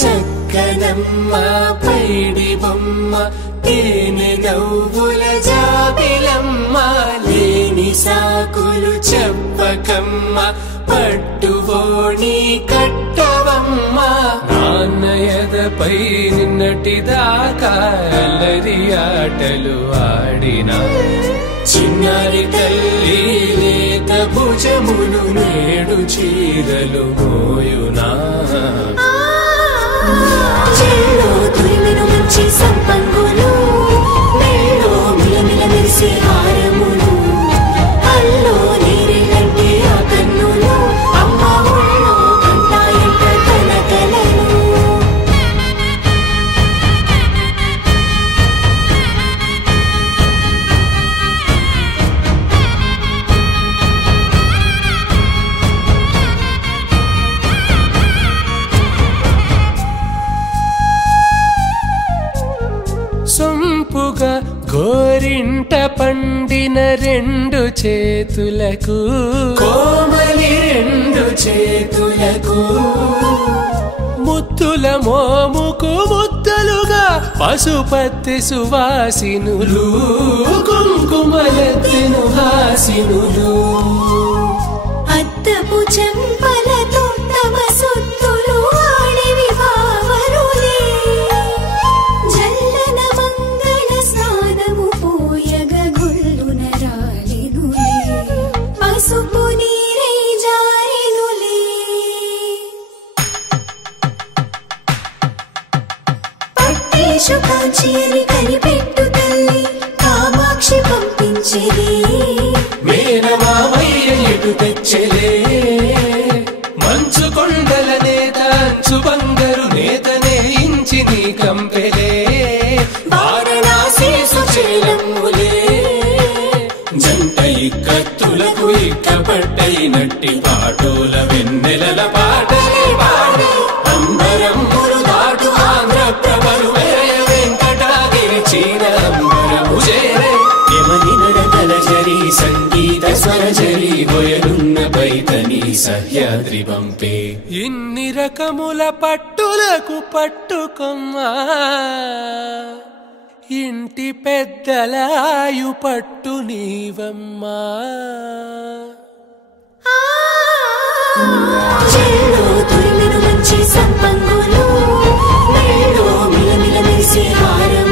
చక్కనమ్మ పైడి బొమ్మ తేనె నవ్వుల జాబిలమ్మ లేని సాకులు చెప్పకమ్మ పట్టువోణి కట్టవమ్మ నాన్నయదపై నిన్నటిదాకా అల్లరి ఆటలు ఆడినా చిన్నారి తల్లి లేత భుజములు నేడు చీరలు మోయునా చెల్లో తురిమిను మంచి సంపంగులు మెల్లో మిలమిల మెరిసే హారములు అల్లో నీరెళ్ళంటే ఆ కన్నులు అమ్మ ఒళ్ళో కంటాయంట తన కలలు సొంపుగా గోరింట పండిన రెండు చేతులకు కోమలి రెండు చేతులకు ముద్దుల మోముకు ముద్దలుగా పసుపత్తి సువాసినులు కుంకుమలెత్తిను హాసినులు అద్దపు చెంపలతో తమ సొత్తులు ఆడివి భావరులే జల్లన మంగళ స్నానము పోయగ గొల్లున రాలినులే పసుపు నీరై జారినులే పట్టేషు కాంచి అని కనిపెట్టు తల్లి కామాక్షి పంపించేది మేనమామయ్య ఎటు తెచ్చలే మంచు కొండల నేత అంచు బంగారు నేతనే ఇంచి నీ కంపెలే వారణాసి సుచేలమ్ములే జంట ఇక్కత్తులకు ఇక్కపట్టయినట్టి పాటోల వెన్నెలల పాటలే పాడే అంబరమ్ములు దాటు ఆంధ్ర ప్రభలు వేయ వెంకటాగిరి చీర అంబరము చేరే యమని నడకల జరి సంగీత స్వరజరి హొయలున్న పైతని సహ్యాద్రి పంపే ఇన్ని రకముల పట్టులకు పట్టుకొమ్మా ఇంటి పెద్దలాయు పట్టు నీవమ్మా చెల్లో తురిమిను మంచి సంపంగులు మెల్లో మిలమిల మెరిసే హారం